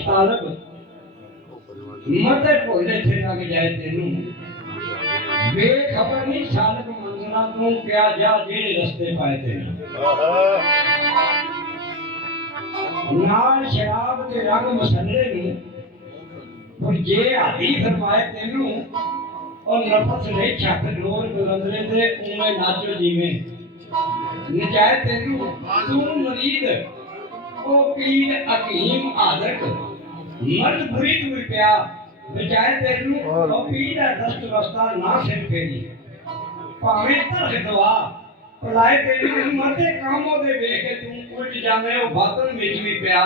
तालब मते भोले थे लग जाए तेनू बेखबर नहीं सालक मंजरा तू क्या जा जेड़े रस्ते पाए तेनू नाल शराब ते रंग मसले नू पर जे आदि फरमाए तेनू और नफस ने छत डोर बुलंदरे ते उमे नाचो जीवे नजाए तेनू तू मरीद ओ पीर हकीम आदक मर्द बुरी तू पिया बचाए तेनू ओ पीर दस्त रस्ता ना सिर फेरी भावे तरह दवा पलाए तेनू मरदे कामों दे वेख के तू उलट जावे ओ बातन विच भी पिया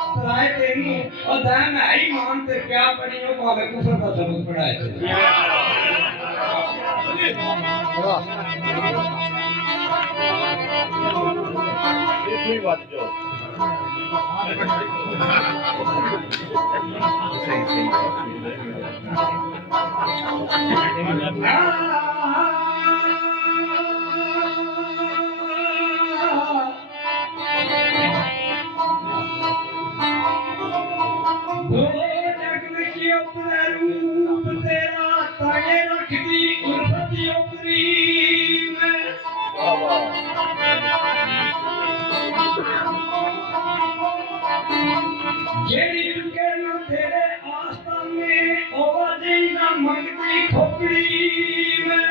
तराए तेनू ओ दाम है ईमान ते पिया पड़ी ओ भावे कुफर दा सबक पढ़ाए तेनू कोई बात जो जेड़ी चुके ना तेरे आस्ताने ओवाजे ना मंगती खोपड़ी में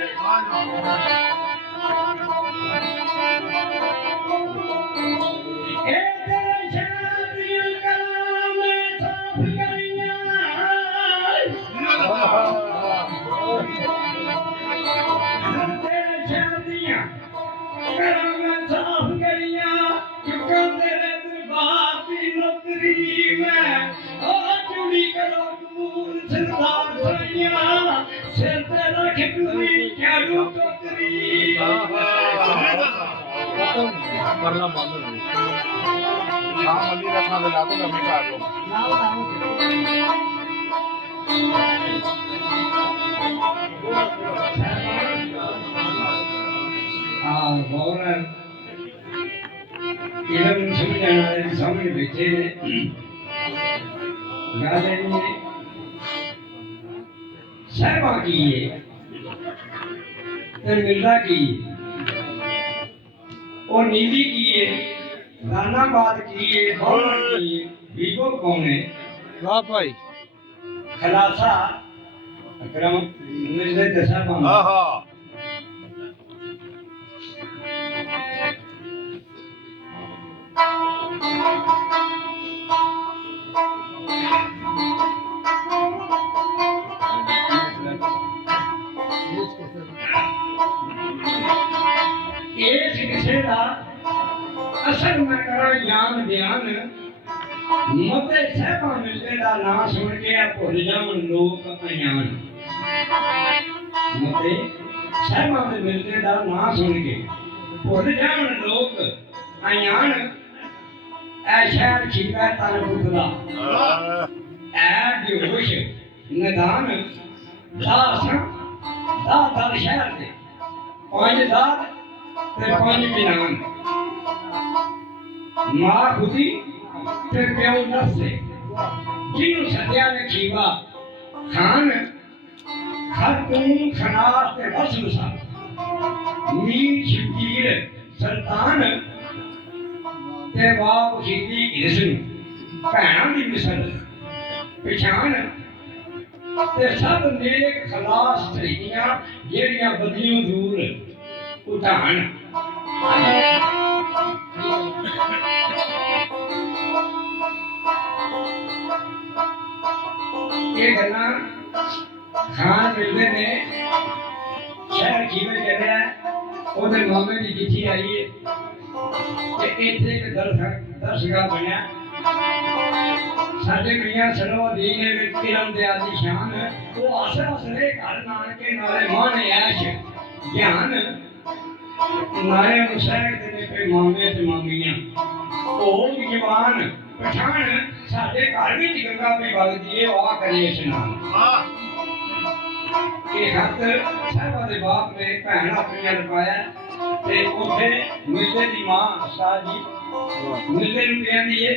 ए तेरे शादियों कलाम साफ करियां तेरे शादियां कलाम साफ करियां चुका तेरे दरबार की नौकरी में ओ चूड़ी करो कबूल सरदार साइयां सिर ते रख दूरी झाड़ू टोकरी करना बंद हो हां मल्ली रखना दे लाते ना बेकार लो और इलम समझाने वाले सामने बैठे हैं गाले में सहबा की है फिर मिर्जा की और नीली की है दानाबाद की है भौर की है बीबो कौन है वाह भाई खलासा अकरम मिर्जा दशा पाऊँ हां हां इस किसे दा असल में करा यान बयान मते सहबा मिलते दा नाम सुन के भुल जावन लोक अनजान मते सहबा दे मिलते दा नाम सुन के भुल जावन लोक अनजान ऐ शहर खीवा तन पुतला ऐ बेहोश निदान दास दा शहर दे पांच दात ते पांच बिनान मां खुदी ते प्यो नफसे जिन्हों सत्या ने खीवा खान खतून खनास ते वसल सा मीर शबीर सुल्तान ते बाप खीदी इरसन भैणा दी मिसल पिछान ते सब नेक खलास थईयां जेड़ियां बदलियों दूर उठान ये गल्ला खान मिलते ने शहर खीवे चलिया ओदे मामे दी चिट्ठी आई है कि इत्थे एक दरसगाह बनया साडे मियां सरोदीन ने किरम दे आदि शान वो असर असरे घर नानके नाले माने ऐश ध्यान नारे मुसैद ने पे मामे ते मामियां ओ जवान पठान साडे घर विच गंगा भी वगदी है आ करे इशनान के खत साहबा दे बाप ने भैन अपनी लपाया ते उथे मिलते दी मां उस्ताद जी मिलते नु कहंदी है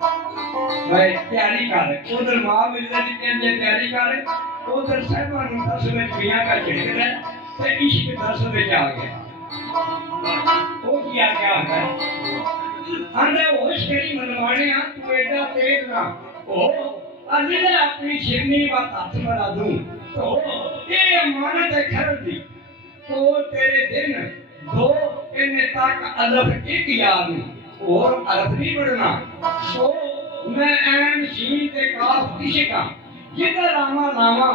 भाई तैयारी कर उधर मां मिलने की कहते तैयारी कर उधर साहबा नु दस में मियां का छिड़कदा ते इश्क दस में आ गया वो क्या क्या है अंदे होश करी मनवाने आ तू एडा तेज ना ओ अभी ने अपनी शिरनी बात हाथ में ला दूं तो ये अमानत है घर दी तो तेरे दिन दो इन्हें तक अलग एक याद और अलग नहीं बढ़ना तो मैं ऐन शीन ते काफ इश्का जिधर आमा लावा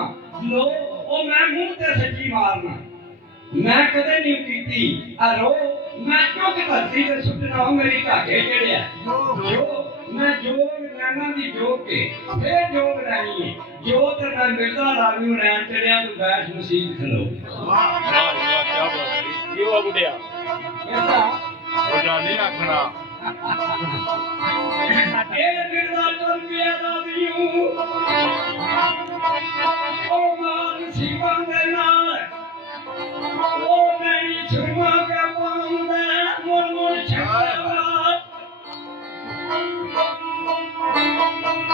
लो ओ मैं मुंह ते सच्ची मारना मैं कदे नहीं कीती अरो मैं क्यों कि धरती ते सुटना मेरी घाटे चढ़िया जो मैं जोग नैना दी जोग के फिर जोग नहीं है जो ते मैं मिलदा लावी नैन चढ़िया तू बैठ नसीब खलो वाह क्या बात है ये वो बुढ़िया ऐसा वो जानी आखना ए मिलदा चल गया दादियों ओ मान सी बंदे नाल ओ मेरी छुमा के बंदे मोर मोर छावा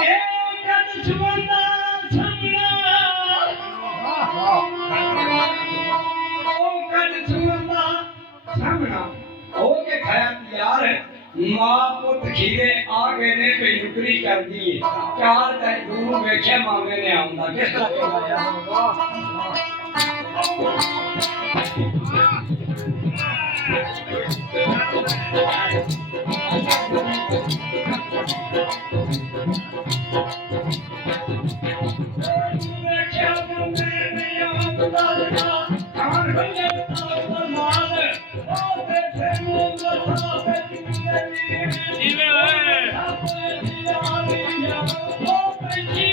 ए कद छुंदा छमना ओ कद छुंदा छमना ओ के खाया यार मां पुत खीरे आ गए ने कोई नुकरी कर दी चार दिन दूर वेख्या मामे ने आंदा किस तरह कहंदा यार वेख्या मामे ने आंदा कान बंदे माल ओ ते मुंह लथा पे जीवे ओ पंछी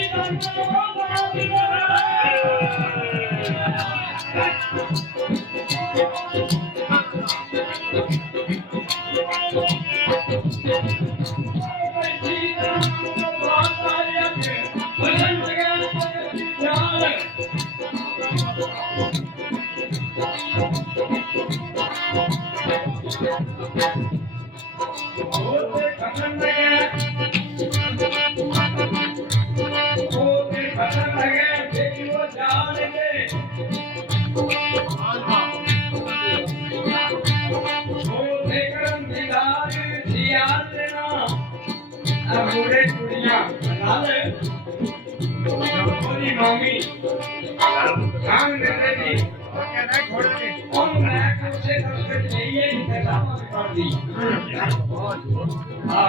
बूढ़े कुड़ियां नाले मेरी मामी खान देते जी और मैं कुछ करके चाहिए इंतजाम कर दी आ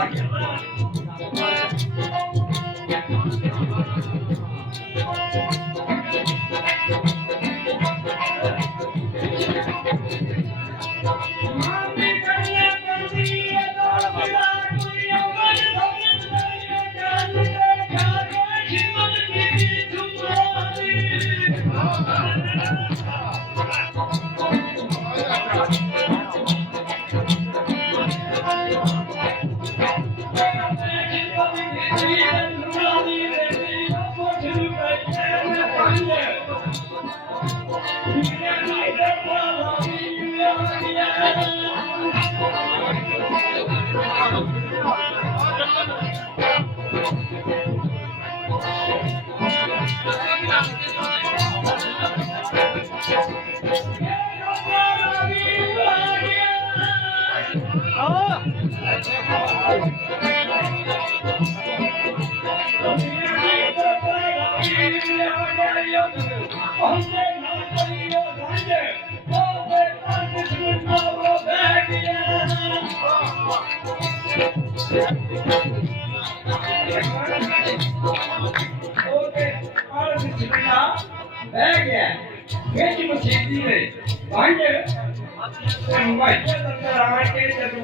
मामी करने करती है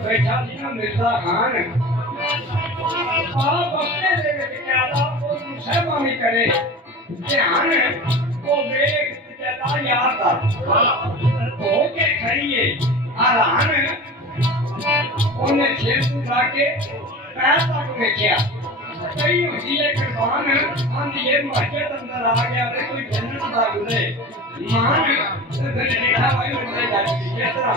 बैठा जी ना मिर्जा खान आप अपने सेवा नहीं करे ध्यान वो वेग ज्यादा याद था हो के खड़िए आरान उन्हें छेड़ उठा के पैर तक देखा कई होती है कुर्बान हम ये मस्जिद अंदर आ गया रे कोई जन्नत दा गुजरे मान तो फिर देखा भाई उठे जाती किस तरह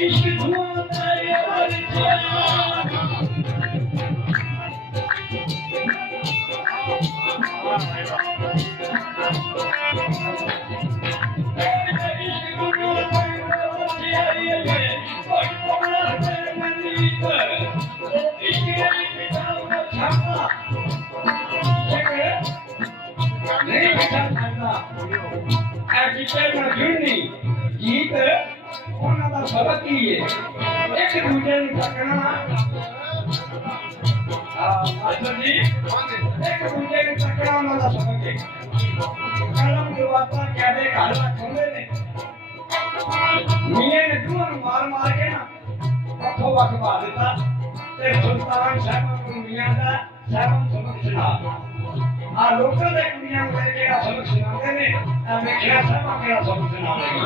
इश्क धुआं तेरे वरतिया ਗੀਤ ਉਹਨਾਂ ਦਾ ਸਬਕ ਹੀ ਹੈ ਇੱਕ ਦੂਜੇ ਨੂੰ ਤੱਕਣਾ ਮਾਸਟਰ ਜੀ ਇੱਕ ਦੂਜੇ ਨੂੰ ਤੱਕਣਾ ਉਹਨਾਂ ਦਾ ਸਬਕ ਹੈ ਕਲਮ ਜਵਾਤਾ ਕਹਦੇ ਘਰ ਰੱਖਦੇ ਨੇ ਮੀਆਂ ਨੇ ਦੂਰ ਮਾਰ ਮਾਰ ਕੇ ਨਾ ਵੱਖੋ ਵੱਖ ਪਾ ਦਿੱਤਾ ਤੇ ਸੁਲਤਾਨ ਸਾਹਿਬ ਨੂੰ ਮੀਆਂ ਦਾ ਸਾਹਿਬ ਸਬਕ ਸੁਣਾ ਆ ਲੋਕਾਂ ਦੇ ਕੁੜੀਆਂ ਨੂੰ ਕਿਹੜਾ ਸਬਕ ਸੁਣਾਉਂਦੇ ਨੇ ਆ ਵੇਖਿਆ ਸਾਹਿਬ ਕਿਹੜਾ ਸਬਕ ਸੁਣਾਉਂਦੇ ਨੇ